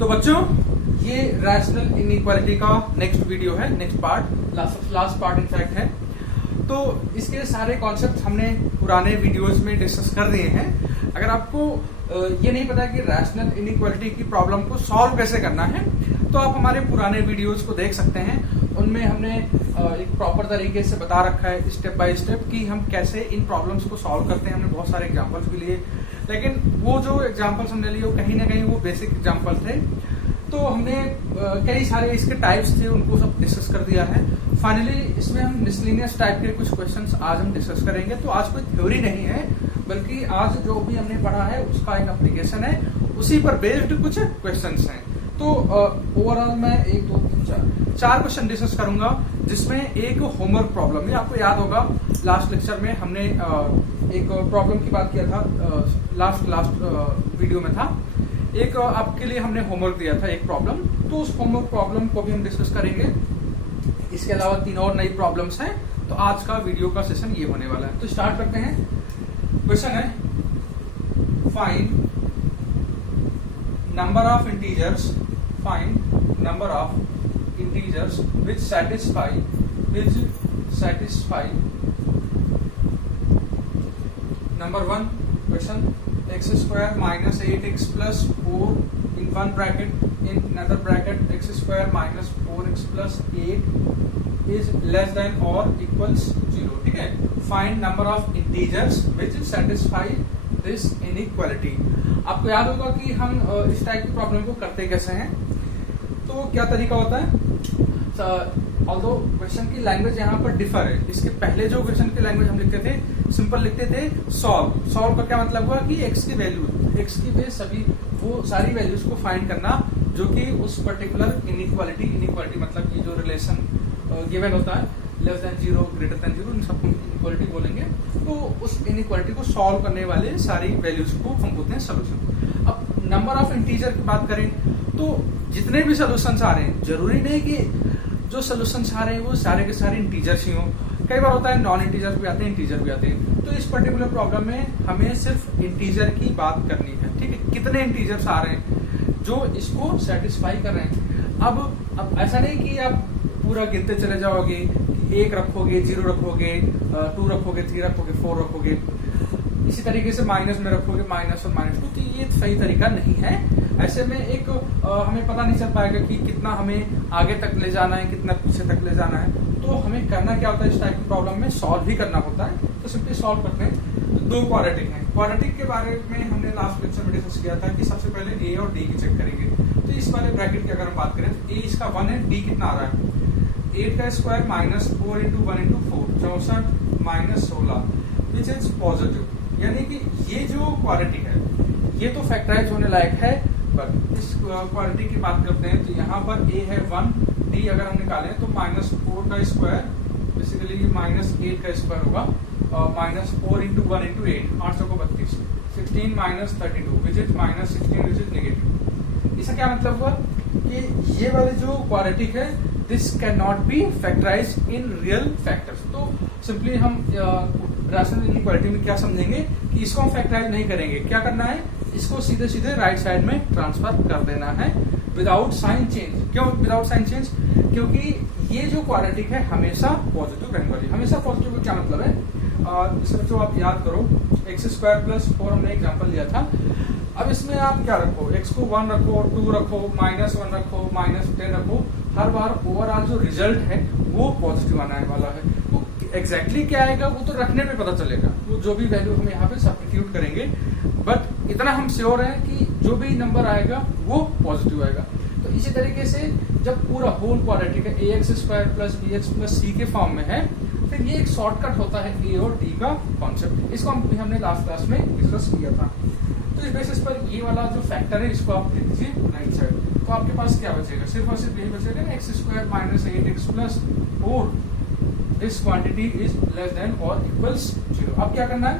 तो बच्चों ये रैशनल इनइक्वालिटी का नेक्स्ट वीडियो है, next part, last part in fact है। तो इसके सारे कॉन्सेप्ट हमने पुराने वीडियोस में डिस्कस कर दिए हैं। अगर आपको ये नहीं पता कि रैशनल इनइक्वालिटी की प्रॉब्लम को सॉल्व कैसे करना है तो आप हमारे पुराने वीडियोस को देख सकते हैं। उनमें हमने एक प्रॉपर तरीके से बता रखा है स्टेप बाय स्टेप कि हम कैसे इन प्रॉब्लम्स को सॉल्व करते हैं। हमने बहुत सारे एग्जांपल्स भी लिए, लेकिन वो जो एग्जांपल्स हमने लिए वो कहीं ना कहीं वो बेसिक एग्जांपल थे। तो हमने कई सारे इसके टाइप्स थे, उनको सब डिस्कस कर दिया है। फाइनली इसमें हम मिसलिनियस टाइप के कुछ क्वेश्चंस आज हम डिस्कस करेंगे। तो आज कोई थ्योरी नहीं है, बल्कि आज जो भी हमने पढ़ा है उसका एक एप्लीकेशन है, उसी पर बेस्ड कुछ क्वेश्चंस हैं। तो ओवरऑल मैं 1 2 3 4 क्वेश्चन डिस्कस करूंगा, जिसमें एक होमवर्क प्रॉब्लम है। आपको याद होगा लास्ट लेक्चर में हमने एक प्रॉब्लम की बात किया था, लास्ट वीडियो में था। एक आपके लिए हमने होमवर्क दिया था एक प्रॉब्लम, तो उस होमवर्क प्रॉब्लम को भी हम डिस्कस करेंगे। इसके अलावा 3 और नई प्रॉब्लम्स हैं। तो आज का वीडियो का सेशन ये होने वाला है। तो स्टार्ट करते हैं। क्वेश्चन है find number of integers which satisfy number 1 question x square minus 8x plus 4 in one bracket, in another bracket x square minus 4x plus 8 is less than or equals 0। ठीक है, find number of integers which satisfy this inequality. आपको याद होगा कि हम इस type की problem को करते कैसे हैं। तो क्या तरीका होता है, ऑल्दो क्वेश्चन की लैंग्वेज यहाँ पर डिफर है। इसके पहले जो क्वेश्चन की लैंग्वेज हम लिखते थे, सिंपल लिखते थे सॉल्व का क्या मतलब हुआ कि एक्स की वैल्यू, एक्स की बेस सभी वो सारी वैल्यूज को फाइंड करना जो कि उस पर्टिकुलर इनइक्वालिटी मतलब ये जो रिलेशन गिवन होता है लेस देन 0 ग्रेटर देन 0, इन सबको इनइक्वालिटी बोलेंगे। तो उस इनइक्वालिटी को सॉल्व करने वाले सारी वैल्यूज को हम बोलते हैं सोल्यूशन। अब नंबर ऑफ इंटीजर की बात करें तो जितने भी सोल्यूशंस आ रहे हैं, जरूरी नहीं कि जो सोल्यूशंस आ रहे हैं वो सारे के सारे इंटीजर्स ही हों। कई बार होता है नॉन इंटीजर भी आते हैं, इंटीजर भी आते हैं। तो इस पर्टिकुलर प्रॉब्लम में हमें सिर्फ इंटीजर की बात करनी है। ठीक है, कितने इंटीजर्स आ रहे हैं जो इसको सेटिस्फाई कर रहे हैं। अब ऐसा नहीं कि आप पूरा गिनते चले जाओगे, 1 रखोगे, 0 रखोगे, 2 रखोगे, 3 रखोगे, 4 रखोगे, इसी तरीके से माइनस में रखोगे, माइनस और -2। तो ये सही तरीका नहीं है। ऐसे में एक हमें पता नहीं चल पाएगा कि कितना हमें आगे तक ले जाना है, कितना पीछे तक ले जाना है। तो हमें करना क्या होता है, इस टाइप की प्रॉब्लम में सॉल्व ही करना होता है। तो सिंपली सॉल्व करते हैं। तो 2 क्वाड्रेटिक है। क्वाड्रेटिक के बारे में हमने लास्ट लेक्चर में डिस्कस किया था कि सबसे पहले ए और डी की चेक करेंगे। तो इस वाले ब्रैकेट की अगर हम बात करें तो ए इसका 1 है, डी कितना आ रहा है 8 का square minus 4 into 1 into 4 64 minus 16 which is positive. यानी कि ये जो क्वाड्रेटिक है ये तो फैक्टराइज होने लायक है। बट इस क्वाड्रेटिक की बात करते हैं तो यहाँ पर ए है 1, डी अगर हम निकालें तो -4 का स्क्वायर बेसिकली -8 का स्क्वायर होगा, -4 इंटू 1 इंटू 8 800 को 32 16 minus 32 which is -16 which is negative. इसका क्या मतलब हुआ कि ये वाले जो क्वाड्रेटिक है this can not be factorise in real factors. तो सिंपली हम रैशनल इनइक्वालिटी में क्या समझेंगे कि इसको हम फैक्टराइज नहीं करेंगे। क्या करना है, इसको सीधे सीधे राइट साइड में ट्रांसफर कर देना है विदाउट साइन चेंज। क्यों विदाउट साइन चेंज? क्योंकि ये जो क्वाड्रेटिक है हमेशा पॉजिटिव रहने वाली। हमेशा पॉजिटिव का क्या मतलब है, इसमें जो आप याद करो एक्स स्क्वायर प्लस 4 हमने एग्जाम्पल लिया था। अब इसमें आप क्या रखो, x को 1 रखो, 2 रखो, -1 रखो, -10 रखो, हर बार ओवरऑल जो रिजल्ट है वो पॉजिटिव आने वाला है। तो एग्जैक्टली क्या आएगा वो तो रखने पे पता चलेगा, वो जो भी वैल्यू हम यहाँ पे सब्स्टिट्यूट करेंगे। बट इतना हम श्योर है कि जो भी नंबर आएगा वो पॉजिटिव आएगा। तो इसी तरीके से जब पूरा होल क्वाड्रेटिक है ax square plus bx plus c के फॉर्म में है, फिर ये एक शॉर्टकट होता है ए और डी का कॉन्सेप्ट। इसको हमने लास्ट क्लास में डिस्कस किया था। तो इस बेसिस पर ये वाला जो फैक्टर है इसको आप लिख दीजिए राइट साइड। तो आपके पास क्या बचेगा, सिर्फ और सिर्फ यही बचेगा ना x square minus 8x plus 4 this quantity is less than और इक्वल्स 0। अब क्या करना है,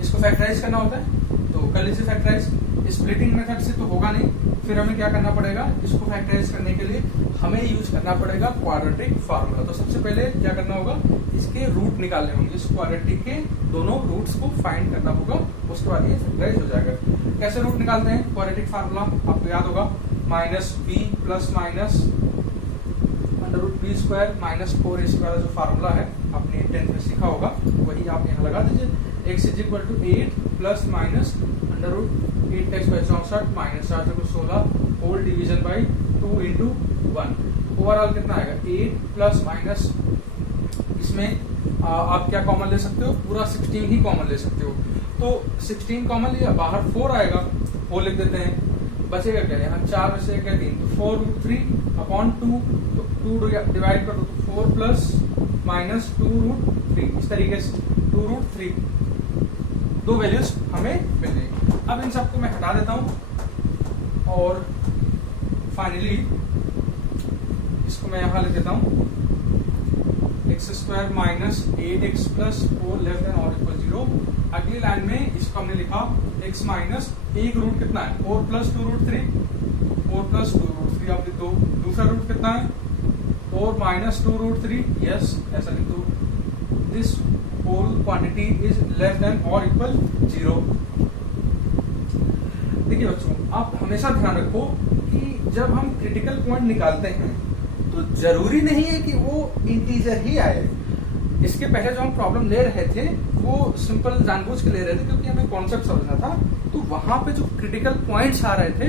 इसको फैक्टराइज करना होता है। तो कर लीजिए फैक्टराइज। स्प्लिटिंग मेथड से तो होगा नहीं, फिर हमें क्या करना पड़ेगा, इसको फैक्टराइज करने के लिए हमें यूज करना पड़ेगा क्वाड्रेटिक फार्मूला। तो सबसे पहले क्या करना होगा, इसके रूट निकालने होंगे, इस क्वाड्रेटिक के दोनों रूट्स को फाइंड करना होगा, उसके बाद ये फैक्टराइज हो जाएगा। कैसे रूट निकालते हैं, क्वाड्रेटिक फार्मूला आपको याद होगा, minus b plus minus under root b square minus 4a square जो फार्मूला है आपने 10th में सीखा होगा, वही आप यहाँ लगा दीजिए। x is equal to 8 plus minus under root 8x by 64 minus 4 को 16 whole division by 2 into 1। Overall कितना आएगा, 8 प्लस माइनस, इसमें आप क्या कॉमन ले सकते हो, पूरा 16 ही कॉमन ले सकते हो। तो 16 कॉमन लिया, बाहर 4 आएगा, वो लिख देते हैं, बचेगा क्या, यहाँ 4 में से क्या 3, तो 4 रूट 3 अपॉन 2, तो 2 डिवाइड कर दो तो 4 प्लस माइनस 2 रूट 3, इस तरीके से 2 रूट 3 दो वैल्यूज हमें मिल गई। अब इन सबको मैं हटा देता हूं और फाइनली इसको मैं यहां लिख देता हूं, x square minus 8x plus 4 less than और इक्वल 0। अगली लाइन में इसको हमने लिखा x माइनस एक रूट कितना है, 4 प्लस 2 रूट 3, 4 प्लस 2 रूट 3 आप लिख दो। दूसरा रूट कितना है, 4 माइनस 2 रूट 3, यस ऐसा लिख दो। This whole quantity is less than और इक्वल 0। देखिए बच्चों, आप हमेशा ध्यान रखो कि जब हम क्रिटिकल पॉइंट निकालते हैं तो जरूरी नहीं है कि वो इंटीजर ही आए। इसके पहले जो हम प्रॉब्लम ले रहे थे वो सिंपल जानबूझ के ले रहे थे क्योंकि हमें कॉन्सेप्ट समझना था, तो वहां पे जो क्रिटिकल पॉइंट्स आ रहे थे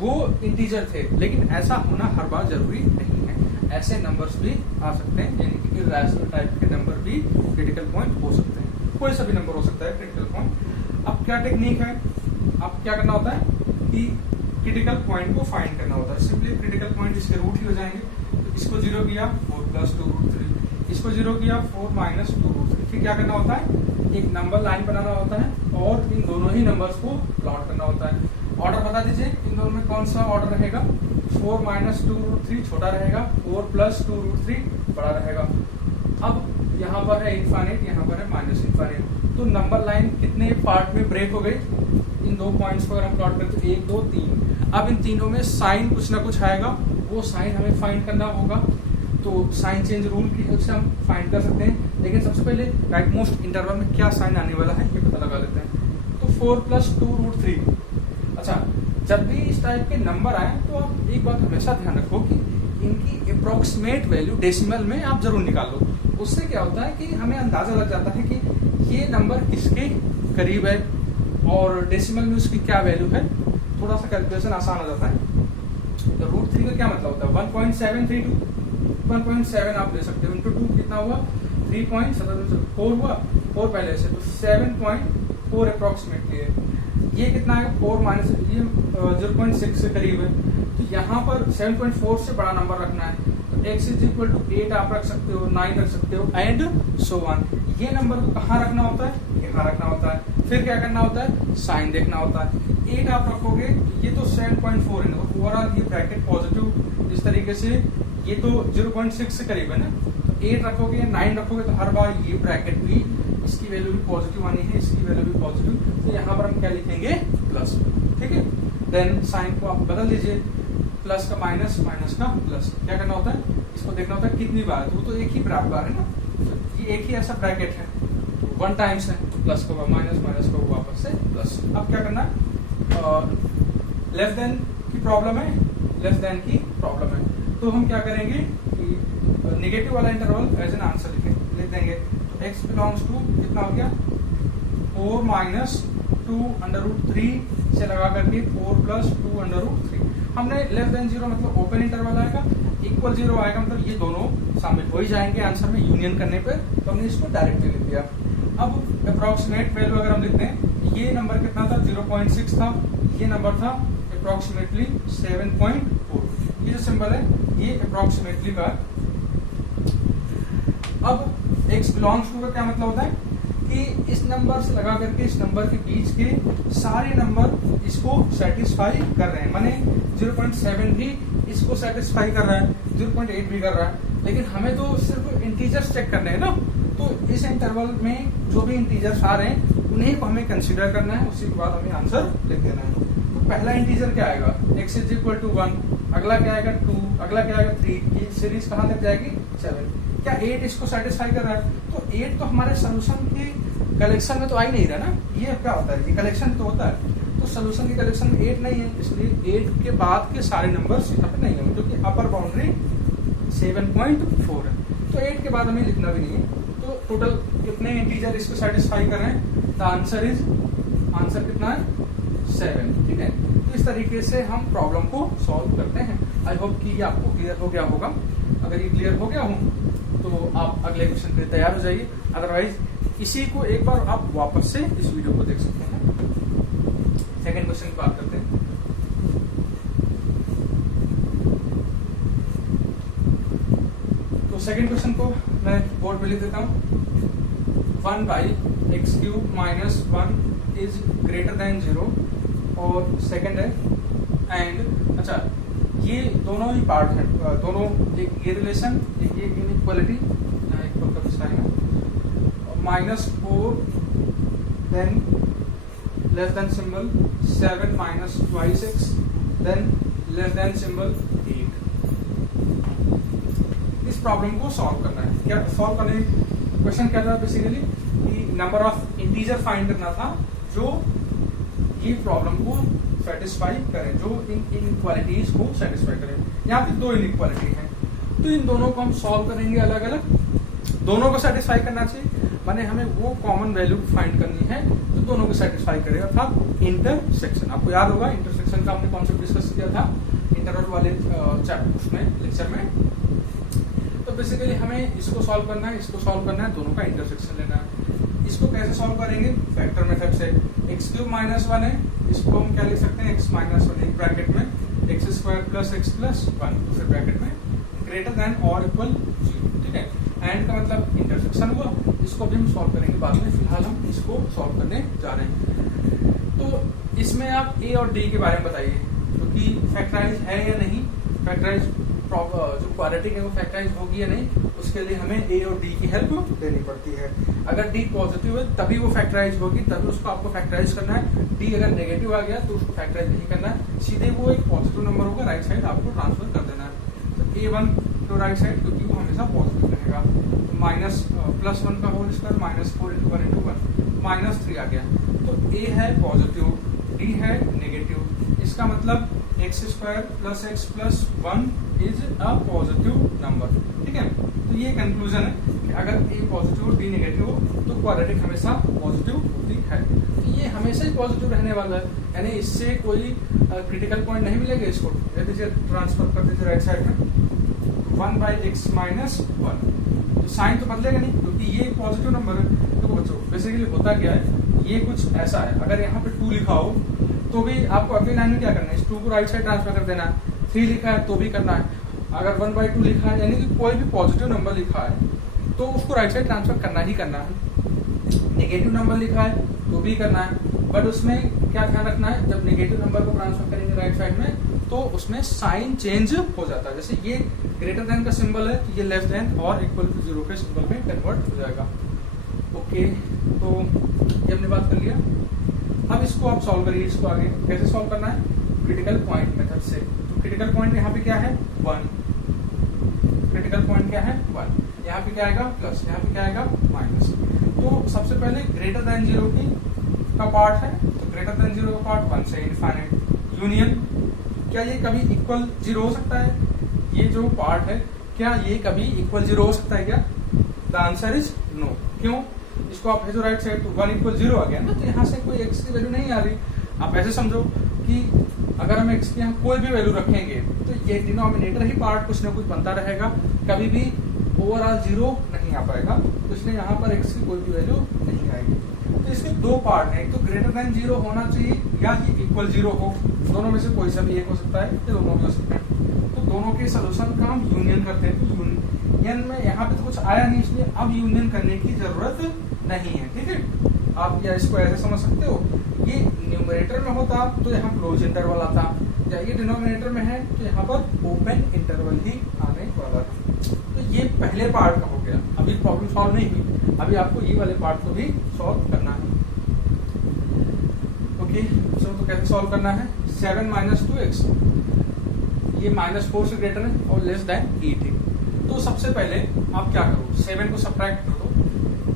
वो इंटीजर थे, लेकिन ऐसा होना हर बार जरूरी नहीं है। ऐसे नंबर्स भी आ सकते हैं, यानी कि इरैशनल टाइप के नंबर भी क्रिटिकल पॉइंट हो सकते हैं, कोई सा भी नंबर हो सकता है क्रिटिकल पॉइंट। अब क्या टेक्निक है, अब क्या करना होता है कि क्रिटिकल पॉइंट को फाइंड करना होता है। सिंपली क्रिटिकल पॉइंट इसके रूट ही हो जाएंगे, तो इसको 0 किया 4 प्लस 2 रूट 3, इसको 0 किया 4 माइनस 2 रूट 3। फिर क्या करना होता है, एक नंबर लाइन बनाना होता है और इन दोनों ही नंबर्स को प्लॉट करना होता है। ऑर्डर बता दीजिए, इन दोनों में कौन सा ऑर्डर रहेगा, 4 माइनस 2 रूट 3 छोटा रहेगा, 4 प्लस 2 रूट 3 बड़ा रहेगा। अब यहाँ पर है इनफाइनाइट, यहाँ पर है माइनस इनफाइनाइट, तो नंबर लाइन कितने पार्ट में ब्रेक हो गई, इन दो पॉइंट्स को अगर हम प्लॉट करें तो 1 2 3। अब इन तीनों में साइन कुछ ना कुछ आएगा, वो साइन हमें फाइंड करना होगा, तो साइन चेंज रूल की हेल्प से हम फाइंड कर सकते हैं। लेकिन सबसे पहले राइट मोस्ट इंटरवल में क्या साइन आने वाला है ये पता लगा लेते हैं। तो 4 प्लस 2 रूट 3। अच्छा, जब भी इस टाइप के नंबर आए तो आप एक बात हमेशा ध्यान रखो कि इनकी अप्रोक्सीमेट वैल्यू डेसिमल में आप जरूर निकाल लो। उससे क्या होता है कि हमें अंदाजा लग जाता है कि ये नंबर किसके करीब है और डेसिमल में उसकी क्या वैल्यू है, थोड़ा सा कैलकुलेशन आसान हो जाता है। तो रूट 3 का क्या मतलब होता है, 1.732, 1.7 आप ले सकते हो, इंटू 2 कितना हुआ 3.74 हुआ, 4 पहले से, तो 7.4 अप्रोक्सीमेटली है। ये कितना है 4 माइनस ये 0.6 से करीब है, तो यहाँ पर 7.4 से बड़ा नंबर रखना है, तो x इज इक्वल टू 8 आप रख सकते हो, 9 रख सकते हो एंड सो ऑन। ये नंबर को कहाँ रखना होता है, यहाँ रखना होता है। फिर क्या करना होता है, साइन देखना होता है। 8 आप रखोगे ये तो 7.4 है, ओवरऑल ये ब्रैकेट पॉजिटिव इस तरीके से, ये तो 0.6 से करीब है ना, तो 8 रखोगे 9 रखोगे तो हर बार ये ब्रैकेट भी इसकी वैल्यू भी पॉजिटिव आनी है, इसकी वैल्यू भी पॉजिटिव, तो यहाँ पर हम क्या लिखेंगे प्लस, ठीक है। देन साइन को आप बदल दीजिए, प्लस का माइनस, माइनस का प्लस। क्या करना होता है, इसको देखना होता है कितनी बार, वो तो एक ही बराबर है ना, तो ये एक ही ऐसा ब्रैकेट है, 1 टाइम्स है, प्लस को माइनस, माइनस को वापस से प्लस। अब क्या करना है, लेस देन की प्रॉब्लम है, लेस देन की प्रॉब्लम है, तो हम क्या करेंगे कि नेगेटिव वाला इंटरवल एज एन आंसर लिख देंगे। तो x बिलोंग्स टू कितना हो गया 4 माइनस 2 अंडर रूट 3 से लगा करके 4 प्लस 2 अंडर रूट 3। हमने लेस देन 0 मतलब ओपन इंटरवल आएगा, इक्वल 0 आएगा मतलब ये दोनों शामिल हो ही जाएंगे आंसर में यूनियन करने पर, तो हमने इसको डायरेक्टली लिख दिया। अब अप्रोक्सीमेट वैल्यू अगर हम लिखते हैं, ये नंबर कितना था 0.6 था, ये नंबर था अप्रोक्सीमेटली 7.4। ये जो सिंबल है ये अप्रोक्सीमेटली का। अब x बिलोंग्स टू का क्या मतलब होता है कि इस नंबर से लगा करके इस नंबर के बीच के सारे नंबर इसको सेटिस्फाई कर रहे हैं, माने 0.7 भी इसको सेटिस्फाई कर रहा है, 0.8 भी कर रहा है, लेकिन हमें तो सिर्फ इंटीजर्स चेक करने हैं ना, तो इस इंटरवल में जो भी इंटीजर्स आ रहे हैं उन्हीं को हमें कंसीडर करना है, उसी के बाद हमें आंसर लिख देना है। तो पहला इंटीजर क्या आएगा, x इज इक्वल टू 1, अगला क्या आएगा 2, अगला क्या आएगा 3, ये सीरीज कहाँ तक जाएगी 7। क्या 8 इसको सेटिस्फाई कर रहा है? तो 8 तो हमारे सोल्यूशन के कलेक्शन में तो आ ही नहीं रहा ना, ये क्या होता है, ये कलेक्शन तो होता है, तो सोल्यूशन के कलेक्शन में 8 नहीं है, इसलिए 8 के बाद के सारे नंबर्स यहाँ पे नहीं होंगे, क्योंकि अपर बाउंड्री 7.4 है, तो 8 के बाद हमें लिखना भी नहीं है। तो टोटल कितने इंटीजर इसको सेटिस्फाई कर रहे हैं? द आंसर कितना है 7। ठीक है, तो इस तरीके से हम प्रॉब्लम को सॉल्व करते हैं। आई होप कि ये आपको क्लियर हो गया होगा। अगर ये क्लियर हो गया हो तो आप अगले क्वेश्चन के लिए तैयार हो जाइए, अदरवाइज इसी को एक बार आप वापस से इस वीडियो को देख सकते हैं। सेकेंड क्वेश्चन की बात करते हैं। तो सेकेंड क्वेश्चन को मैं बोर्ड में लिख देता हूँ। 1/x³ - 1 इज ग्रेटर देन 0, और सेकेंड है एंड, अच्छा ये दोनों ही पार्ट है, दोनों, एक ये रिलेशन, एक ये इनइक्वालिटी, इक्वल का साइन है, -4 than less than symbol 7 - 2x than less than symbol 8। इस प्रॉब्लम को सॉल्व करना है। क्या सॉल्व करने, क्वेश्चन क्या था बेसिकली कि नंबर ऑफ इंटीजर फाइंड करना था जो ये प्रॉब्लम को सेटिस्फाई करें, जो इन इनइक्वालिटीज को सेटिस्फाई करें। यहाँ पे दो इनइक्वालिटी हैं, तो इन दोनों को हम सॉल्व करेंगे अलग अलग, दोनों को सेटिस्फाई करना चाहिए, माने हमें वो कॉमन वैल्यू फाइंड करनी है तो दोनों को सेटिस्फाई करेगा, अर्थात इंटरसेक्शन। आपको याद होगा इंटरसेक्शन का हमने कॉन्सेप्ट डिस्कस किया था इंटरवल वाले उसमें लेक्चर में। तो बेसिकली हमें इसको सॉल्व करना है, इसको सॉल्व करना है, दोनों का इंटरसेक्शन लेना है। इसको कैसे सॉल्व करेंगे? फैक्टर मेथड से। x³ - 1 है, इसको हम क्या लिख सकते हैं, x - 1 एक ब्रैकेट में x² + x + 1 दूसरे ब्रैकेट में ग्रेटर देन और इक्वल 0। ठीक है, एंड का मतलब इंटरसेक्शन हुआ। इसको भी हम सॉल्व करेंगे बाद में, फिलहाल हम इसको सॉल्व करने जा रहे हैं। तो इसमें आप a और d के बारे में बताइए, क्योंकि फैक्टराइज है या नहीं, फैक्टराइज जो क्वाड्रेटिक है वो फैक्टराइज होगी या नहीं, उसके लिए हमें a और d की हेल्प लेनी पड़ती है। अगर d पॉजिटिव है तभी वो फैक्टराइज होगी, तभी उसको आपको फैक्टराइज करना है। d अगर नेगेटिव आ गया तो उसको फैक्टराइज नहीं करना है, सीधे वो एक पॉजिटिव नंबर होगा, राइट साइड आपको ट्रांसफर कर देना है। तो a1 तो राइट साइड, क्योंकि वो हमेशा पॉजिटिव रहेगा। +1 का होल स्क्वायर -4 × 1 × 1 -3 आ गया। तो a है पॉजिटिव, d है नेगेटिव, इसका मतलब x² + x + 1 is a positive number. ठीक है, तो ये कंक्लूजन है कि अगर a पॉजिटिव और d नेगेटिव हो तो क्वाड्रेटिक हमेशा पॉजिटिव होती है। तो ये हमेशा ही पॉजिटिव रहने वाला है, यानी इससे कोई क्रिटिकल पॉइंट नहीं मिलेगा। इसको ट्रांसफर कर दीजिए राइट साइड में 1/x - 1, तो साइन तो बदलेगा नहीं क्योंकि ये पॉजिटिव नंबर है। तो बच्चों बेसिकली होता क्या है, ये कुछ ऐसा है, अगर यहाँ पे 2 लिखा हो तो भी आपको अगली लाइन में क्या करना है, इस 2 को राइट साइड ट्रांसफर कर देना है। 3 लिखा है तो भी करना है। अगर 1/2 लिखा है, यानी कि कोई भी पॉजिटिव नंबर लिखा है तो उसको राइट साइड ट्रांसफर करना ही करना है। नेगेटिव नंबर लिखा है तो भी करना है, बट उसमें क्या ध्यान रखना है, जब नेगेटिव नंबर को ट्रांसफर करेंगे राइट साइड में तो उसमें साइन चेंज हो जाता है। जैसे ये ग्रेटर देन का सिंबल है तो ये लेस देन और इक्वल टू 0 के सिंबल में कन्वर्ट हो जाएगा। ओके, तो ये हमने बात कर लिया। अब इसको आप सॉल्व करिए। इसको आगे कैसे सॉल्व करना है, क्रिटिकल पॉइंट मेथड से। तो क्रिटिकल पॉइंट यहाँ पे क्या है 1, क्रिटिकल पॉइंट क्या है 1, यहाँ पे क्या आएगा प्लस, यहाँ पे क्या आएगा माइनस। तो सबसे पहले ग्रेटर देन 0 की का पार्ट है, तो ग्रेटर देन 0 का पार्ट 1 से इनफाइनाइट यूनियन। क्या ये कभी इक्वल 0 हो सकता है? ये जो पार्ट है क्या ये कभी इक्वल 0 हो सकता है क्या? The answer is no. क्यों? इसको आप भेजो राइट साइड तो 1 = 0 आ गया ना, तो यहाँ से कोई x की वैल्यू नहीं आ रही। आप ऐसे समझो कि अगर हम x की यहाँ कोई भी वैल्यू रखेंगे तो ये डिनोमिनेटर ही पार्ट कुछ ना कुछ बनता रहेगा, कभी भी ओवरऑल 0 नहीं आ पाएगा। तो इसलिए यहाँ पर x की कोई भी वैल्यू नहीं आएगी। तो इसके 2 पार्ट हैं, एक तो ग्रेटर देन 0 होना चाहिए या ये इक्वल 0 हो, दोनों में से कोई सा भी एक हो सकता है, ये दोनों भी हो सकते हैं। तो दोनों के सोल्यूशन का हम यूनियन करते हैं। तो यूनियन में यहाँ पे तो कुछ आया नहीं, इसलिए अब यूनियन करने की जरूरत नहीं है। ठीक है, आप या इसको ऐसे समझ सकते हो, ये न्यूमरेटर में होता तो यहाँ क्लोज इंटरवल आता, या ये डिनोमिनेटर में है तो यहाँ पर ओपन इंटरवल ही आने वाला था। तो ये पहले पार्ट का हो गया। अभी प्रॉब्लम सॉल्व नहीं हुई, अभी आपको ये वाले पार्ट को भी सॉल्व करना है। ओके, तो कैसे सॉल्व करना है, 7 माइनस 2x, ये -4 से ग्रेटर है और लेस देन 8 है। तो सबसे पहले आप क्या करो, 7 को सब्ट्रैक्ट कर दो।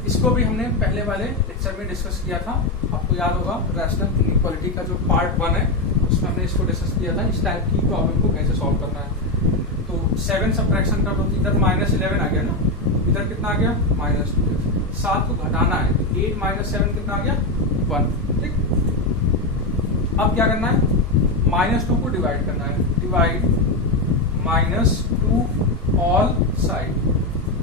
इसको भी हमने पहले वाले लेक्चर में डिस्कस किया था, आपको याद होगा, रैशनल इनइक्वालिटी का जो पार्ट 1 है उसमें हमने इसको डिस्कस किया था, इस टाइप की प्रॉब्लम को कैसे सॉल्व करना है। तो 7 सब्ट्रैक्शन कर दो, इधर -11 आ गया ना, इधर कितना आ गया -2, 7 को घटाना है, 8 माइनस 7 कितना आ गया 1, ठीक। अब क्या करना है, -2 को डिवाइड करना है, डिवाइड -2 ऑल साइड।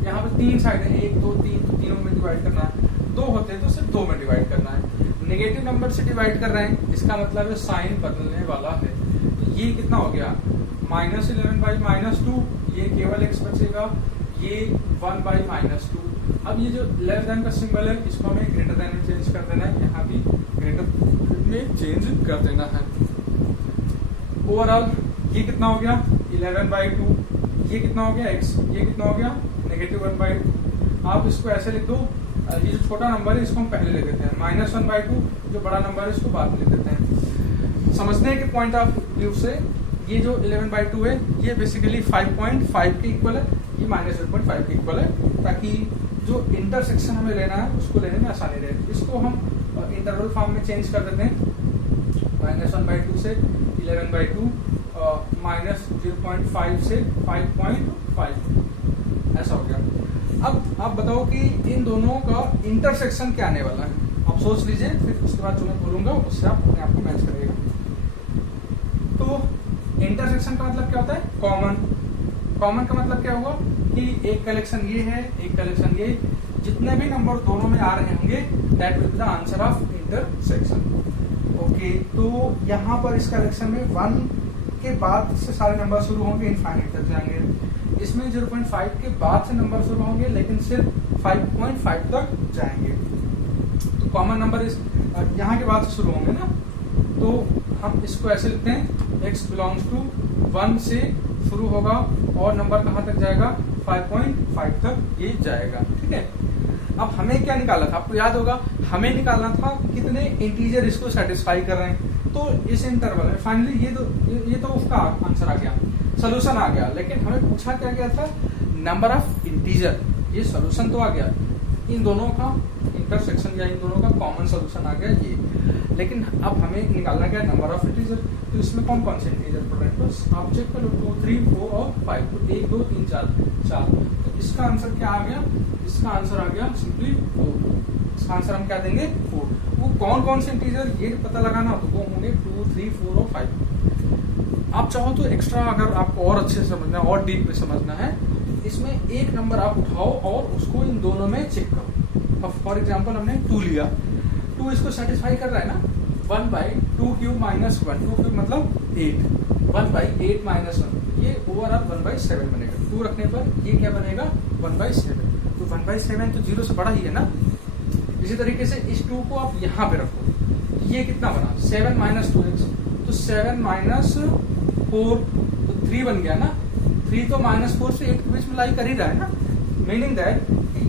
यहाँ पे 3 साइड है, 1 2 3, तो तीनों में डिवाइड करना है, 2 होते हैं तो सिर्फ 2 में डिवाइड करना है। नेगेटिव नंबर से डिवाइड कर रहे हैं, इसका मतलब है साइन बदलने वाला है। तो ये कितना हो गया -11/-2, ये केवल x बचेगा, ये 1/-2। अब ये जो लेस देन का सिंबल है इसको हमें ग्रेटर देन में चेंज कर देना है, यहाँ भी ग्रेटर में चेंज कर देना है। ओवरऑल ये कितना हो गया 11/2, ये कितना हो गया x, ये कितना हो गया -1/2। आप इसको ऐसे लिख दो, ये जो छोटा नंबर है इसको हम पहले लिख देते हैं, -1/2, जो बड़ा नंबर है इसको बाद में लिख देते हैं। समझने के पॉइंट ऑफ व्यू से ये जो 11/2 है ये बेसिकली 5.5 के इक्वल है, ये -8.5 के इक्वल है, ताकि जो इंटरसेक्शन हमें लेना है उसको लेने में आसानी रहे। इसको हम इंटरवल फॉर्म में चेंज कर देते हैं, -1/2 से 11/2, -0.5 से 5.5, ऐसा हो गया। अब आप बताओ कि इन दोनों का इंटरसेक्शन क्या आने वाला है, आप सोच लीजिए, फिर उसके बाद जो मैं बोलूंगा उससे आप अपने आप को मैच करिएगा। तो इंटरसेक्शन का मतलब क्या होता है, कॉमन। कॉमन का मतलब क्या होगा कि एक कलेक्शन ये है, एक कलेक्शन ये, जितने भी नंबर दोनों में आ रहे होंगे that will be the answer of intersection. Okay, तो यहाँ पर इस कलेक्शन में 1 के बाद से सारे नंबर शुरू होंगे, इनफाइनाइट तक जाएंगे। इसमें 0.5 के बाद से नंबर शुरू होंगे लेकिन सिर्फ 5.5 तक जाएंगे। तो कॉमन नंबर इस यहाँ के बाद से शुरू होंगे ना, तो हम इसको ऐसे लिखते हैं, x बिलोंग्स टू 1 से शुरू होगा और नंबर कहाँ तक जाएगा 5.5 तक ये जाएगा, ठीक है। अब हमें क्या निकालना था, आपको याद होगा, हमें निकालना था कितने इंटीजर इसको सेटिस्फाई कर रहे हैं। तो इस इंटरवल में फाइनली ये तो उसका आंसर आ गया, सोल्यूशन आ गया, लेकिन हमें पूछा क्या गया था, नंबर ऑफ इंटीजर। ये सोल्यूशन तो आ गया, इन दोनों का इंटरसेक्शन या इन दोनों का कॉमन सोल्यूशन आ गया ये, लेकिन अब हमें निकालना क्या, नंबर ऑफ इंटीजर। तो इसमें कौन कौन से इंटीजर पड़ रहे हैं, तो आप चेक करो, 2 3 4 और 5, तो 1 2 3 4। तो इसका आंसर क्या आ गया, इसका आंसर आ गया सिंपली 4। इसका आंसर हम क्या देंगे 4। वो कौन कौन से इंटीजर ये पता लगाना, तो वो होंगे 2 3 4 और 5। आप चाहो तो एक्स्ट्रा, अगर आपको और अच्छे से समझना है और डीप में समझना है, इसमें एक नंबर आप उठाओ और उसको इन दोनों में चेक करो। अब फॉर एग्जांपल हमने 2 लिया, 2 इसको सेटिस्फाई कर रहा है ना, 1/2³ - 1, 2³ मतलब 8, 1/8 - 1, ये ओवरऑल 1/7 बनेगा। 2 रखने पर ये क्या बनेगा 1/7, तो 1/7 तो 0 से बड़ा ही है ना। इसी तरीके से इस 2 को आप यहाँ पे रखो, तो ये कितना बना 7 - 2x, तो 7 - 4, तो 3 बन गया ना। 3 तो -4 से 8 के बीच में लाई कर ही रहा है ना, मीनिंग दैट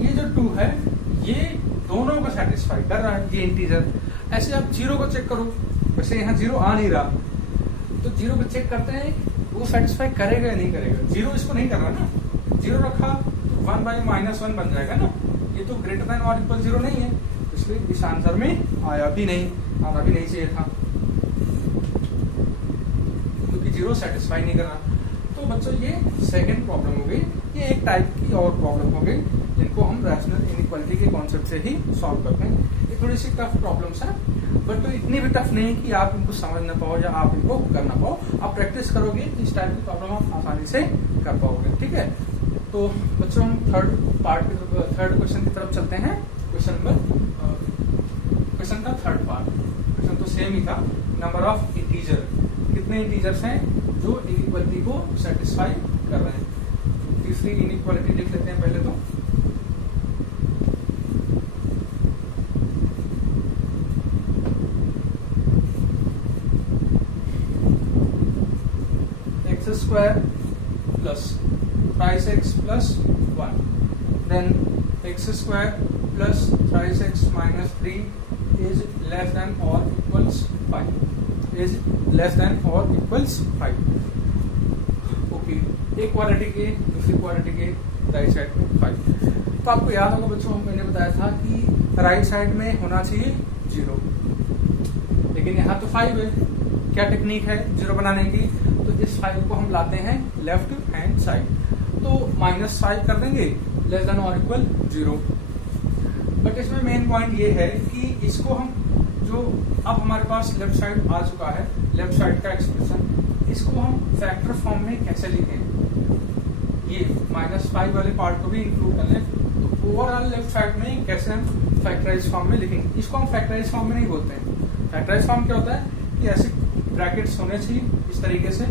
ये जो 2 है ये दोनों को सेटिस्फाई कर रहा है, ये इंटीजर। ऐसे आप 0 को चेक करो, वैसे यहाँ 0 आ नहीं रहा, तो 0 को चेक करते हैं वो सेटिस्फाई करेगा या नहीं करेगा। 0 इसको नहीं कर रहा ना, 0 रखा तो 1/-1 बन जाएगा ना, ये तो ग्रेटर देन और इक्वल 0 नहीं है, इसलिए इस आंसर में आया भी नहीं, आना भी नहीं चाहिए था, क्योंकि 0 सेटिस्फाई नहीं कर रहा। तो बच्चों ये सेकंड प्रॉब्लम हो गई, ये एक टाइप की और प्रॉब्लम हो गई जिनको हम रैशनल इनइक्वालिटी के कॉन्सेप्ट से ही सॉल्व करते हैं। ये थोड़ी सी टफ प्रॉब्लम्स है, बट तो इतनी भी टफ नहीं कि आप इनको समझ ना पाओ या आप इनको कर ना पाओ। आप प्रैक्टिस करोगे तो इस टाइप की प्रॉब्लम आप आसानी से कर पाओगे, ठीक है। तो बच्चों हम थर्ड क्वेश्चन की तरफ चलते हैं। क्वेश्चन का थर्ड पार्ट, क्वेश्चन तो सेम ही था, नंबर ऑफ इंटीजर, कितने इंटीजर्स हैं जो इनइक्वालिटी को सेटिस्फाई कर रहे हैं। तीसरी इनइक्वालिटी लिख लेते हैं पहले तो, x² plus thrice x plus 1, then x² plus thrice x minus 3 is less than or equals 5. Is less than और इक्वल्स 5। ओके, एक क्वाड्रेटिक ए, दूसरी क्वाड्रेटिक ए, राइट साइड में 5। तो आपको याद होगा बच्चों, मैंने बताया था कि राइट साइड में होना चाहिए 0, लेकिन यहाँ तो 5 है। क्या टेक्निक है 0 बनाने की? तो इस 5 को हम लाते हैं लेफ्ट हैंड साइड, तो -5 कर देंगे, लेस देन और इक्वल 0। बट इसमें मेन पॉइंट ये है कि इसको हम जो अब हमारे पास लेफ्ट साइड आ चुका है, लेफ्ट साइड का एक्सप्रेशन, इसको हम फैक्टर फॉर्म में कैसे लिखें? ये -5 वाले पार्ट को भी इंक्लूड कर लें, तो ओवरऑल लेफ्ट साइड में कैसे हम फैक्टराइज फॉर्म में लिखेंगे? इसको हम फैक्टराइज फॉर्म में नहीं बोलते हैं। फैक्टराइज फॉर्म क्या होता है कि ऐसे ब्रैकेट्स होने चाहिए इस तरीके से,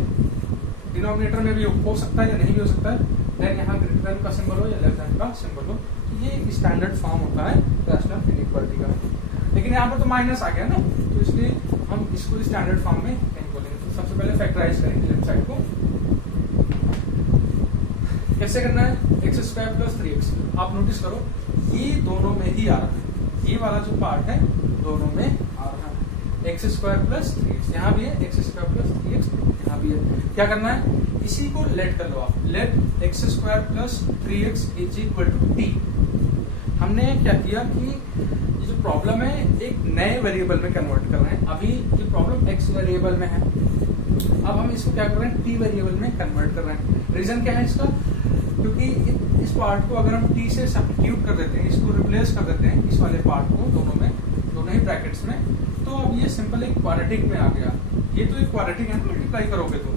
डिनोमिनेटर में भी हो सकता है या नहीं भी हो सकता है, देन यहाँ ग्रेटर देन का सिंबल हो या लेस देन का सिंबल हो। ये स्टैंडर्ड फॉर्म होता है रैशनल इनइक्वालिटी का। लेकिन यहाँ पर तो माइनस आ गया ना, तो इसलिए हम इसको स्टैंडर्ड फॉर्म में नहीं बोलेंगे। तो सबसे पहले फैक्टराइज करेंगे लेफ्ट साइड को। कैसे करना है? x² + 3x। आप नोटिस करो ये दोनों में ही आ रहा है, ये वाला जो पार्ट है दोनों में आ रहा है। x² + 3x यहाँ भी है, x² + 3x यहाँ भी है। क्या करना है? इसी को लेट कर लो आप, लेट x² + 3x = t। हमने क्या किया कि ये जो प्रॉब्लम है एक नए वेरिएबल में कन्वर्ट कर रहे हैं। अभी ये प्रॉब्लम x वेरिएबल में है, अब हम इसको क्या कर रहे हैं? t वेरिएबल में कन्वर्ट कर रहे हैं। रीजन क्या है इसका? क्योंकि इस पार्ट को अगर हम t से सब्स्टिट्यूट कर देते हैं, इसको रिप्लेस कर देते हैं इस वाले पार्ट को दोनों ही ब्रैकेट्स में, तो अब ये सिंपल एक क्वाड्रेटिक में आ गया। ये तो एक क्वाड्रेटिक है, मल्टीप्लाई करोगे तो,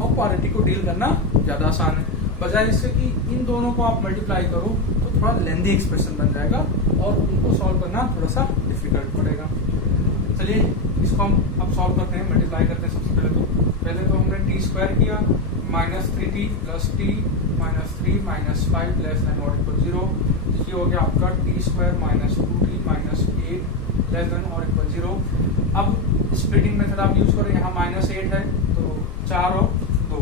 और क्वाड्रेटिक को डील करना ज्यादा आसान है। बजाय इससे कि इन दोनों को आप मल्टीप्लाई करो तो थोड़ा लेंदी एक्सप्रेशन बन जाएगा और उनको सॉल्व करना थोड़ा सा डिफिकल्ट पड़ेगा। चलिए इसको हम अब सॉल्व करते हैं, मल्टीप्लाई करते हैं। सबसे पहले तो हमने t² किया, -3t + t -3 -5 लेस देन और इक्वल 0। ये हो गया आपका t² -2t -8 लेस देन और इक्वल 0। अब स्प्लिटिंग मेथड आप यूज करो, यहाँ -8 है तो 4 और 2,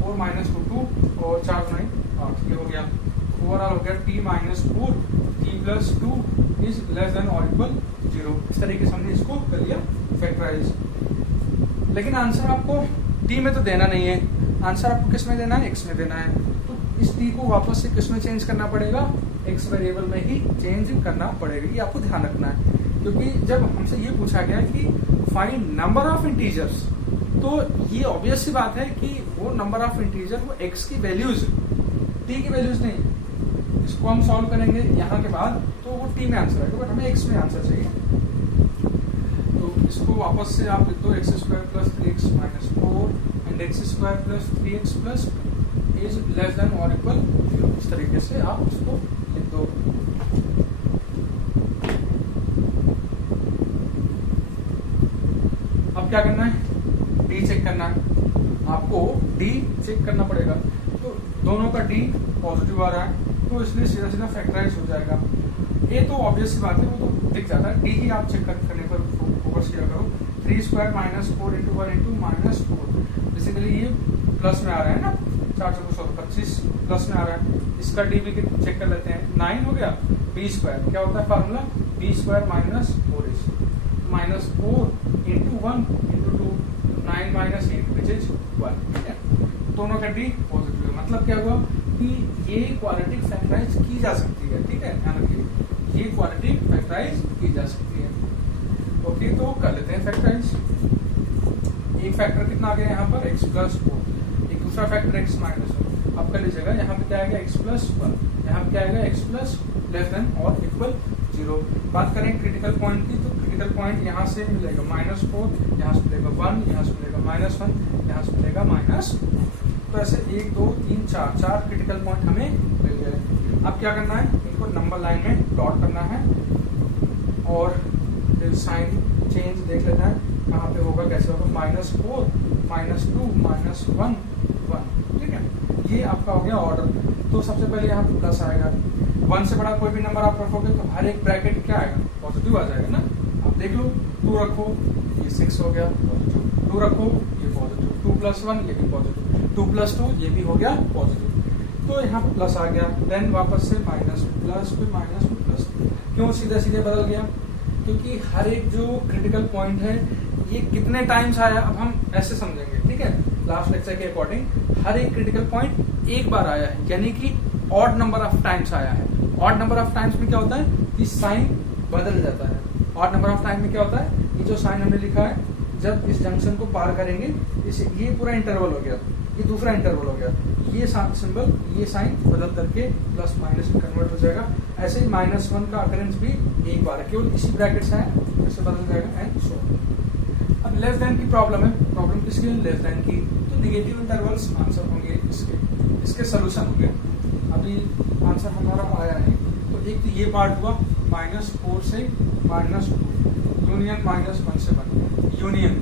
4 -2 2 और 4 9 8, ये हो गया। ओवरऑल हो गया t -4 t + 2 is less than और इक्वल 0। इस तरीके से हमने इसको कर लिया फैक्टराइज। लेकिन आंसर आपको t में तो देना नहीं है, आंसर आपको किस में देना है? x में देना है। तो इस t को वापस से किस में चेंज करना पड़ेगा? x वेरिएबल में ही चेंज करना पड़ेगा। ये आपको ध्यान रखना है, क्योंकि जब हमसे ये पूछा गया कि फाइंड नंबर ऑफ इंटीजर्स, तो ये ऑब्वियस सी बात है कि वो नंबर ऑफ इंटीजर वो x की वैल्यूज, t की वैल्यूज नहीं। इसको हम सॉल्व करेंगे यहाँ के बाद तो वो t में आंसर आएगा, बट हमें x में आंसर चाहिए। तो इसको वापस से आप लिख दो, x² + 3x - 4 and x² + 3x + 2 is less than और इक्वल 0। इस तरीके से आप इसको लिख दो। अब क्या करना है? d चेक करना है, आपको d चेक करना पड़ेगा। तो दोनों का d पॉजिटिव आ रहा है, तो इसलिए सीधा सीधा फैक्टराइज हो जाएगा। ये तो ऑब्वियस बात है, वो तो दिख जाता है। d ही आप चेक करने पर फोकस किया करो। 3² - 4 × 1 × -4, बेसिकली ये प्लस में आ रहा है ना, 4 × 4 = 25 प्लस में आ रहा है। इसका d भी चेक कर लेते हैं, 9 हो गया। b² क्या होता है formula? b² - 4ac -4 × 1 × 2 9 - 8 which is 1। ठीक है, दोनों का d पॉजिटिव है। मतलब क्या हुआ कि ये क्वाड्रेटिक फैक्टराइज की जा सकती है। ठीक है, ध्यान रखिए, ये क्वाड्रेटिक फैक्टराइज की जा सकती है। ओके, तो कर लेते हैं फैक्टराइज। एक फैक्टर कितना आ गया यहाँ पर? x + 4। एक दूसरा फैक्टर x - 1। अब कर लीजिएगा, यहाँ पे क्या आएगा? x + 1। यहाँ पे क्या आएगा? x + लेस देन और इक्वल 0। बात करें क्रिटिकल पॉइंट की, तो क्रिटिकल पॉइंट यहाँ से मिलेगा -4, यहाँ से मिलेगा 1, यहाँ से मिलेगा -1, यहाँ से मिलेगा -2। तो ऐसे 1 2 3 4 क्रिटिकल पॉइंट हमें मिल गए। अब क्या करना है? इनको नंबर लाइन में प्लॉट करना है और फिर साइन चेंज देख लेना है कहाँ पे होगा, कैसे होगा। -4 -2 -1 1। ठीक है, ये आपका हो गया ऑर्डर। तो सबसे पहले यहाँ पे प्लस आएगा। 1 से बड़ा कोई भी नंबर आप रखोगे तो हर एक ब्रैकेट क्या आएगा? पॉजिटिव आ जाएगा ना। आप देख लो, 2 रखो ये 6 हो गया पॉजिटिव, 2 रखो ये पॉजिटिव, 2 + 1 ये भी पॉजिटिव, 2 + 2 ये भी हो गया पॉजिटिव। तो यहाँ पे प्लस आ गया, देन वापस से माइनस प्लस फिर माइनस फिर प्लस। क्यों सीधे सीधे बदल गया? क्योंकि हर एक जो क्रिटिकल पॉइंट है ये कितने टाइम्स आया अब हम ऐसे समझेंगे, ठीक है। लास्ट लेक्चर के अकॉर्डिंग हर एक क्रिटिकल पॉइंट एक बार आया है, यानी कि ऑड नंबर ऑफ टाइम्स आया है। ऑड नंबर ऑफ टाइम्स में क्या होता है कि साइन बदल जाता है। ऑड नंबर ऑफ टाइम में क्या होता है, ये जो साइन हमने लिखा है जब इस जंक्शन को पार करेंगे, इसे ये पूरा इंटरवल हो गया, ये दूसरा इंटरवल हो गया, ये सिंबल ये साइन बदल करके प्लस माइनस में कन्वर्ट हो जाएगा। ऐसे ही -1 का अकरेंस भी एक बार है, केवल इसी ब्रैकेट से है, इससे बदल जाएगा एंड सो। अब लेस देन की प्रॉब्लम है, प्रॉब्लम किसकी है, लेस देन की। तो नेगेटिव इंटरवल्स आंसर होंगे इसके सोल्यूशन होंगे। अभी आंसर हमारा आया है, तो एक तो ये पार्ट हुआ -4 से -2 यूनियन -1 से 1 यूनियन।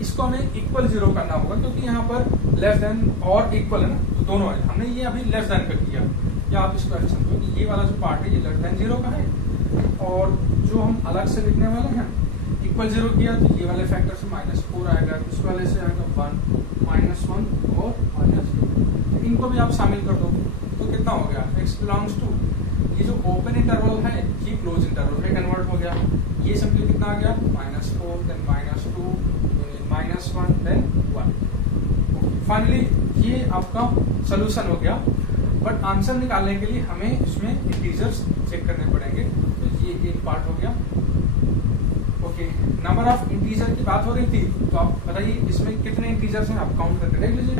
इसको हमें इक्वल 0 करना होगा, क्योंकि यहाँ पर लेस देन और इक्वल है ना, तो दोनों है। हमने ये अभी लेस देन का किया, या आप इसको ऐसे समझो कि ये वाला जो पार्ट है ये लेस देन 0 का है, और जो हम अलग से लिखने वाले हैं इक्वल 0 किया तो ये वाले फैक्टर से -4 आएगा, इस वाले से आएगा 1 -1 और -2। इनको भी आप शामिल कर दो तो कितना हो गया, x बिलोंग्स टू ये जो ओपन इंटरवल है ये क्लोज इंटरवल में कन्वर्ट हो गया। ये सिंपली कितना आ गया, -4 देन -2 -1 देन 1। फाइनली ये आपका सोल्यूशन हो गया। बट आंसर निकालने के लिए हमें इसमें इंटीजर्स चेक करने पड़ेंगे। तो ये एक पार्ट हो गया। ओके, नंबर ऑफ इंटीजर की बात हो रही थी, तो आप बताइए इसमें कितने इंटीजर्स हैं, आप काउंट करके देख लीजिए।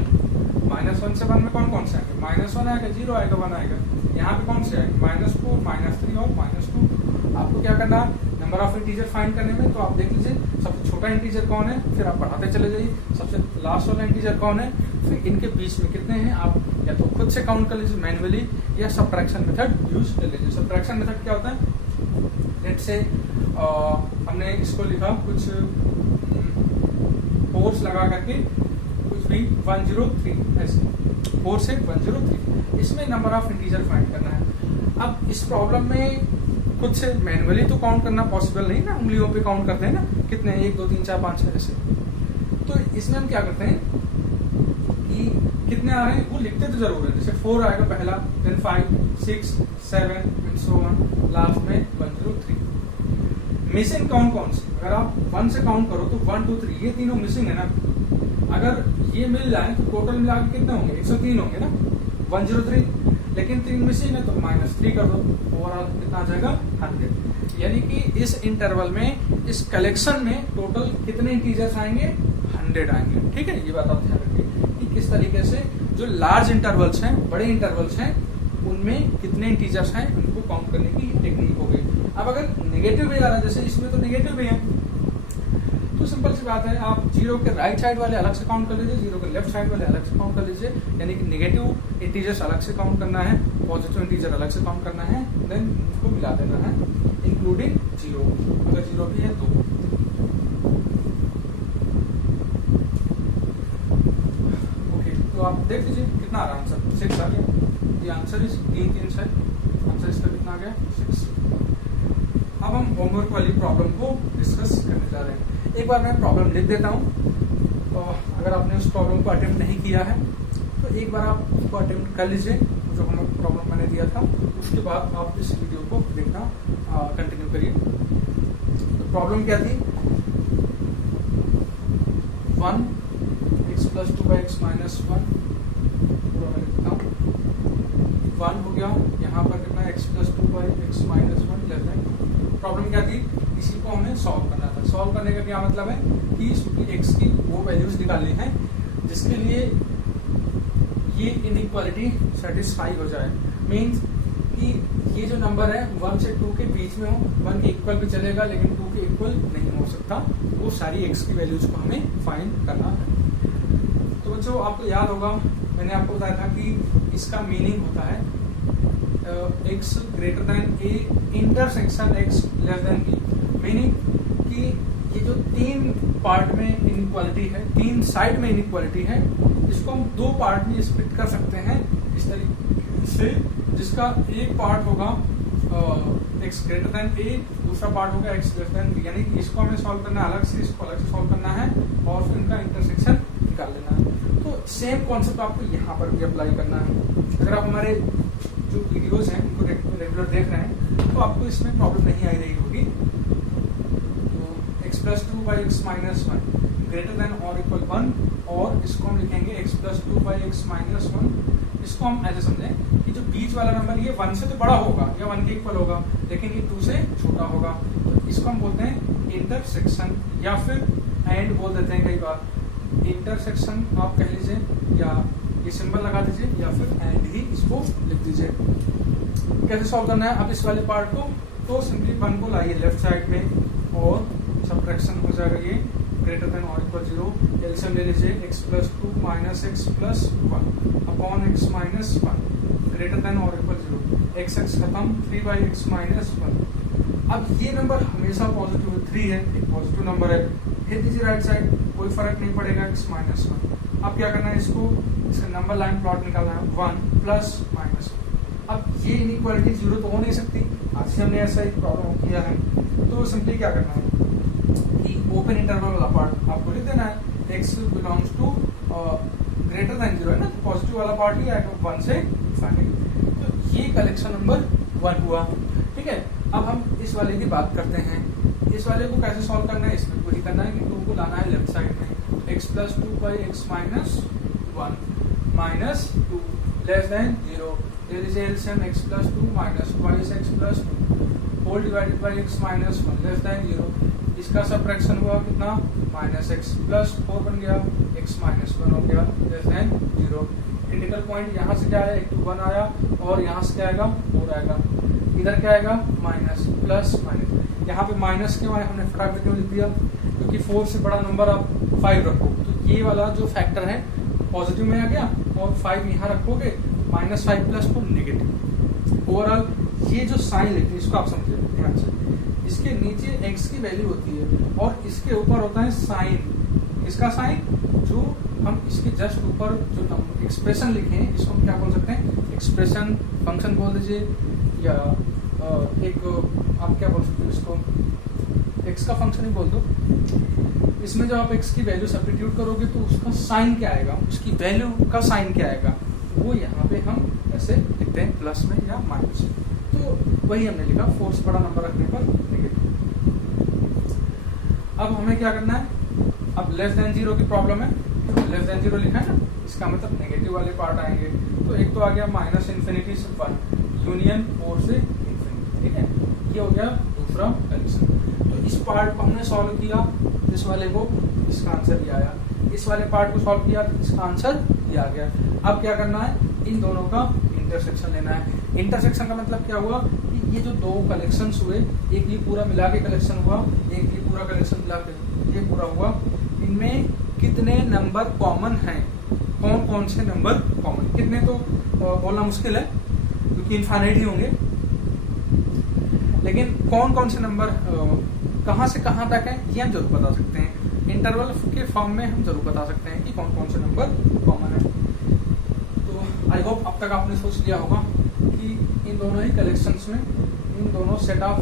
-1 से 1 में कौन कौन से आएंगे, -1 आएगा, 0 आएगा, 1 आएगा। यहाँ पे कौन से आएंगे, -4 -3 और -2। आपको क्या करना है, नंबर ऑफ इंटीजर फाइंड करने में, तो आप देख लीजिए सबसे छोटा इंटीजर कौन है, फिर आप बढ़ाते चले जाइए, सबसे लास्ट वाला इंटीजर कौन है, फिर इनके बीच में कितने हैं, आप या तो खुद से काउंट कर लीजिए मैन्युअली, या सब्ट्रैक्शन मेथड यूज कर लीजिए। सब्ट्रैक्शन मेथड क्या होता है, लेट्स से हमने इसको लिखा कुछ फोर्स लगा करके कुछ भी 103 ऐसे 4 से 103, इसमें नंबर ऑफ इंटीजर फाइंड करना है। अब इस प्रॉब्लम में खुद से मैन्युअली तो काउंट करना पॉसिबल नहीं ना, उंगलियों पे काउंट करते हैं ना, कितने 1 2 3 4 5 6 ऐसे। तो इसमें हम क्या करते हैं कि कितने आ रहे हैं वो लिखते तो जरूर है, जैसे 4 आएगा पहला, then 5 6 7 and so on, last में 103। मिसिंग कौन कौन से, अगर आप 1 से काउंट करो तो 1 2 3 ये तीनों मिसिंग है ना। अगर ये मिल जाए तो टोटल मिला के कितने होंगे, 103 होंगे ना, 103। लेकिन 3 मिसिंग है तो -3 कर दो, ओवरऑल कितना आ जाएगा 100। यानी कि इस इंटरवल में, इस कलेक्शन में टोटल कितने इंटीजर्स आएंगे, 100 आएंगे। ठीक है, ये बात आप ध्यान रखिए कि किस तरीके से जो लार्ज इंटरवल्स हैं, बड़े इंटरवल्स हैं, उनमें कितने इंटीजर्स हैं उनको काउंट करने की टेक्निक हो गई। अब अगर नेगेटिव भी आ रहा है, जैसे इसमें तो नेगेटिव भी है, तो सिंपल सी बात है, आप 0 के राइट साइड वाले अलग से काउंट कर लीजिए, 0 के लेफ्ट साइड वाले अलग से काउंट कर लीजिए। यानी कि नेगेटिव इंटीजर्स अलग से काउंट करना है, पॉजिटिव इंटीजर अलग से काउंट करना है, देन इसको मिला देना है इंक्लूडिंग 0, अगर 0 भी है तो। ओके, तो आप देख लीजिए कितना आ रहा है आंसर, 6 आ गया। ये आंसर इस 3 से आंसर इसका कितना आ गया, 6। अब हम होमवर्क वाली प्रॉब्लम को डिस्कस करने जा रहे हैं। एक बार मैं प्रॉब्लम लिख देता हूँ, और अगर आपने उस प्रॉब्लम को अटेम्प्ट नहीं किया है तो एक बार आप उसको अटेम्प्ट कर लीजिए, जो होमवर्क प्रॉब्लम मैंने दिया था, उसके बाद आप इस वीडियो को देखना कंटिन्यू करिए। तो प्रॉब्लम क्या थी, 1x + 2x - 1 पूरा मैं लिखता हूँ, 1 हो गया, यहाँ पर कितना x + 2x - 1 less than. Problem क्या थी, इसी को हमें सॉल्व करना था। सॉल्व करने का क्या मतलब है कि x की वो वैल्यूज निकालनी है जिसके लिए ये इनइक्वालिटी सेटिस्फाई हो जाए। मीन्स कि ये जो नंबर है 1 से 2 के बीच में हो, 1 के इक्वल भी चलेगा लेकिन 2 के इक्वल नहीं हो सकता, वो सारी x की वैल्यूज को हमें फाइंड करना है। तो बच्चों आपको याद होगा, मैंने आपको बताया था कि इसका मीनिंग होता है x greater than a intersection x less than b। Meaning कि ये जो 3 पार्ट में इनइक्वालिटी है, 3 साइड में इनइक्वालिटी है, इसको हम 2 पार्ट में स्प्लिट कर सकते हैं इस तरीके से, जिसका एक पार्ट होगा x ग्रेटर देन a, दूसरा पार्ट होगा x लेस देन b। यानी इसको हमें सॉल्व करना है अलग से, इसको अलग से सॉल्व करना है और फिर इनका इंटरसेक्शन निकाल लेना है। तो सेम कॉन्सेप्ट आपको यहाँ पर भी अप्लाई करना है। अगर आप हमारे जो वीडियोस हैं उनको रेगुलर देख रहे हैं तो आपको इसमें प्रॉब्लम नहीं आ रही होगी। तो x plus two by x minus one greater than और इक्वल वन, और इसको हम लिखेंगे x plus two by x minus one. इसको हम ऐसे समझें कि जो बीच वाला नंबर ये वन से तो बड़ा होगा या वन के इक्वल होगा, लेकिन ये टू से छोटा होगा, तो इसको हम बोलते हैं इंटरसेक्शन, या फिर एंड बोल देते हैं कई बार। इंटरसेक्शन आप कह लीजिए, या ये सिंबल लगा दीजिए, या फिर एंड ही इसको लिख दीजिए। कैसे सॉल्व करना है अब इस वाले पार्ट को, तो सिंपली वन को लाइए लेफ्ट साइड में और सब्ट्रैक्शन हो जाएगा ये ग्रेटर देन और इक्वल जीरो। एलसीएम ले लीजिए x plus two minus x plus one upon x minus one greater than और इक्वल जीरो। एक्स एक्स खत्म, three by x minus one. अब ये नंबर हमेशा पॉजिटिव है, थ्री है, एक पॉजिटिव नंबर है, हिट दीजिए राइट साइड, कोई फर्क नहीं पड़ेगा, एक्स माइनस वन। अब क्या करना है, इसको इसका नंबर लाइन प्लॉट निकालना है, वन प्लस माइनस। अब ये इनइक्वालिटी जीरो तो हो नहीं सकती, आज से हमने ऐसा एक प्रॉब्लम किया है, तो सिंपली क्या करना है कि ओपन इंटरवल वाला पार्ट आपको लिख देना है, x belongs to greater than zero है ना, तो पॉजिटिव वाला पार्ट ही आएगा वन से इनफाइनाइट। तो ये कलेक्शन नंबर वन हुआ, ठीक है। अब हम इस वाले की बात करते हैं, इस वाले को कैसे सॉल्व करना है, इसमें वही करना है कि टू को लाना है लेफ्ट साइड में, x plus two by x minus one minus two less than zero. LCM x plus two minus twice x plus two whole divided by x minus one less than zero. इसका subtraction हुआ कितना, minus x plus four बन गया, x minus one हो गया less than zero. Critical point यहाँ से क्या आया, एक टू वन आया, और यहाँ से क्या आएगा, फोर आएगा, इधर क्या आएगा माइनस प्लस माइनस। यहाँ पे माइनस के बाद हमने फटाफट क्यों लिख दिया, क्योंकि फोर से बड़ा नंबर आप फाइव रखो, तो ये वाला जो फैक्टर है पॉजिटिव में आ गया, और फाइव यहाँ रखोगे, minus five plus four negative. Overall ये जो साइन लिखते हैं इसको आप समझिए ध्यान से, इसके नीचे x की वैल्यू होती है और इसके ऊपर होता है साइन। इसका साइन जो हम इसके जस्ट ऊपर जो एक्सप्रेशन लिखे हैं, इसको हम क्या बोल सकते हैं, एक्सप्रेशन फंक्शन बोल दीजिए, या एक आप क्या बोल सकते हो इसको, x का फंक्शन ही बोल दो। इसमें जब आप x की वैल्यू सब्स्टिट्यूट करोगे तो उसका साइन क्या आएगा, उसकी वैल्यू का साइन क्या आएगा, वो यहाँ पे हम ऐसे लिखते हैं प्लस में या माइनस। तो वही हमने लिखा, फोर से बड़ा नंबर रखने पर नेगेटिव। अब हमें क्या करना है, अब लेस देन जीरो की प्रॉब्लम है, लेस देन जीरो लिखा है ना, इसका मतलब नेगेटिव वाले पार्ट आएंगे। तो एक तो आ गया माइनस इन्फिनिटी से वन यूनियन फोर से इन्फिनिटी, ठीक है, ये हो गया दूसरा कंडीशन। तो इस पार्ट को हमने सॉल्व किया, इस वाले को, इसका आंसर ये आया। इस वाले पार्ट को सॉल्व किया, इसका आंसर ये आ गया। अब क्या करना है, इन दोनों का इंटरसेक्शन लेना है। इंटरसेक्शन का मतलब क्या हुआ कि ये जो दो कलेक्शंस हुए, एक ये पूरा मिला के कलेक्शन हुआ, एक ये पूरा कलेक्शन मिला के ये पूरा हुआ, इनमें कितने नंबर कॉमन हैं, कौन कौन से नंबर कॉमन, कितने तो बोलना मुश्किल है क्योंकि इनफाइनाइट ही होंगे, लेकिन कौन कौन से नंबर कहाँ से कहाँ तक है ये हम जरूर बता सकते हैं। इंटरवल के फॉर्म में हम जरूर बता सकते हैं कि कौन कौन से नंबर कॉमन है। तो आई होप अब तक आपने सोच लिया होगा कि इन दोनों ही कलेक्शंस में, इन दोनों सेट ऑफ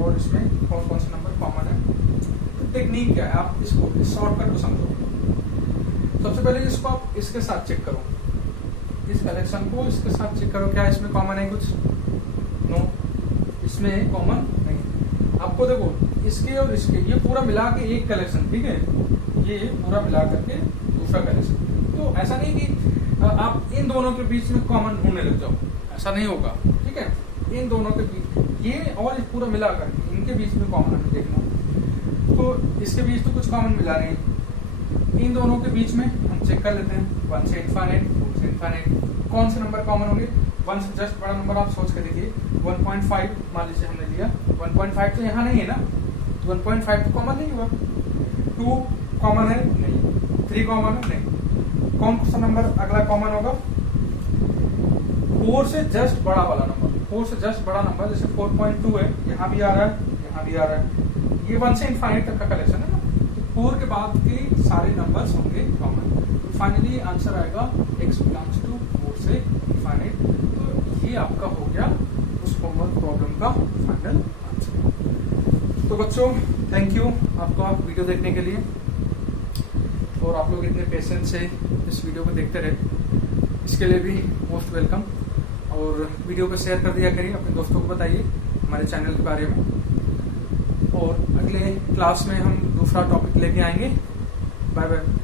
और इसमें कौन कौन से नंबर कॉमन है। तो टेक्निक क्या है, आप इसको इस शॉर्टकट को समझो। सबसे पहले इसको आप इसके साथ चेक करो, इस कलेक्शन को इसके साथ चेक करो, क्या इसमें कॉमन है कुछ, नो, इसमें कॉमन नहीं। आपको देखो इसके और इसके ये पूरा मिला के एक कलेक्शन, ठीक है, ये पूरा मिला करके दूसरा कलेक्शन। तो ऐसा नहीं कि आप इन दोनों के बीच में कॉमन ढूंढने लग जाओ, ऐसा नहीं होगा, ठीक है। इन दोनों के बीच ये और पूरा मिला करके इनके बीच में कॉमन हमें देखना, तो इसके बीच तो कुछ कॉमन मिला नहीं, इन दोनों के बीच में हम चेक कर लेते हैं, वन से इनफाइनाइट, टू से इनफाइनाइट, कौन से नंबर कॉमन होंगे। वन से जस्ट बड़ा नंबर आप सोच के देखिए, 1.5 मान लीजिए हमने लिया, 1.5 तो यहाँ नहीं है ना, तो 1.5 तो कॉमन नहीं हुआ। 2 कॉमन है नहीं, 3 कॉमन है नहीं, कौन सा नंबर अगला कॉमन होगा, 4 से जस्ट बड़ा वाला नंबर, 4 से जस्ट बड़ा नंबर, जैसे 4.2 है, यहाँ भी आ रहा है, यहाँ भी आ रहा है, ये 1 से इनफाइनाइट तक का कलेक्शन है ना, तो 4 के बाद के सारे नंबर्स होंगे कॉमन। तो फाइनली आंसर आएगा x बिलोंग्स टू 4 से इनफाइनाइट। तो ये आपका हो गया उस होमवर्क प्रॉब्लम का फाइनल आंसर। तो बच्चों थैंक यू आपका वीडियो देखने के लिए, और आप लोग इतने पेशेंस से इस वीडियो को देखते रहे, इसके लिए भी मोस्ट वेलकम। और वीडियो को शेयर कर दिया करिए, अपने दोस्तों को बताइए हमारे चैनल के बारे में। और अगले क्लास में हम दूसरा टॉपिक लेके आएंगे। Bye bye.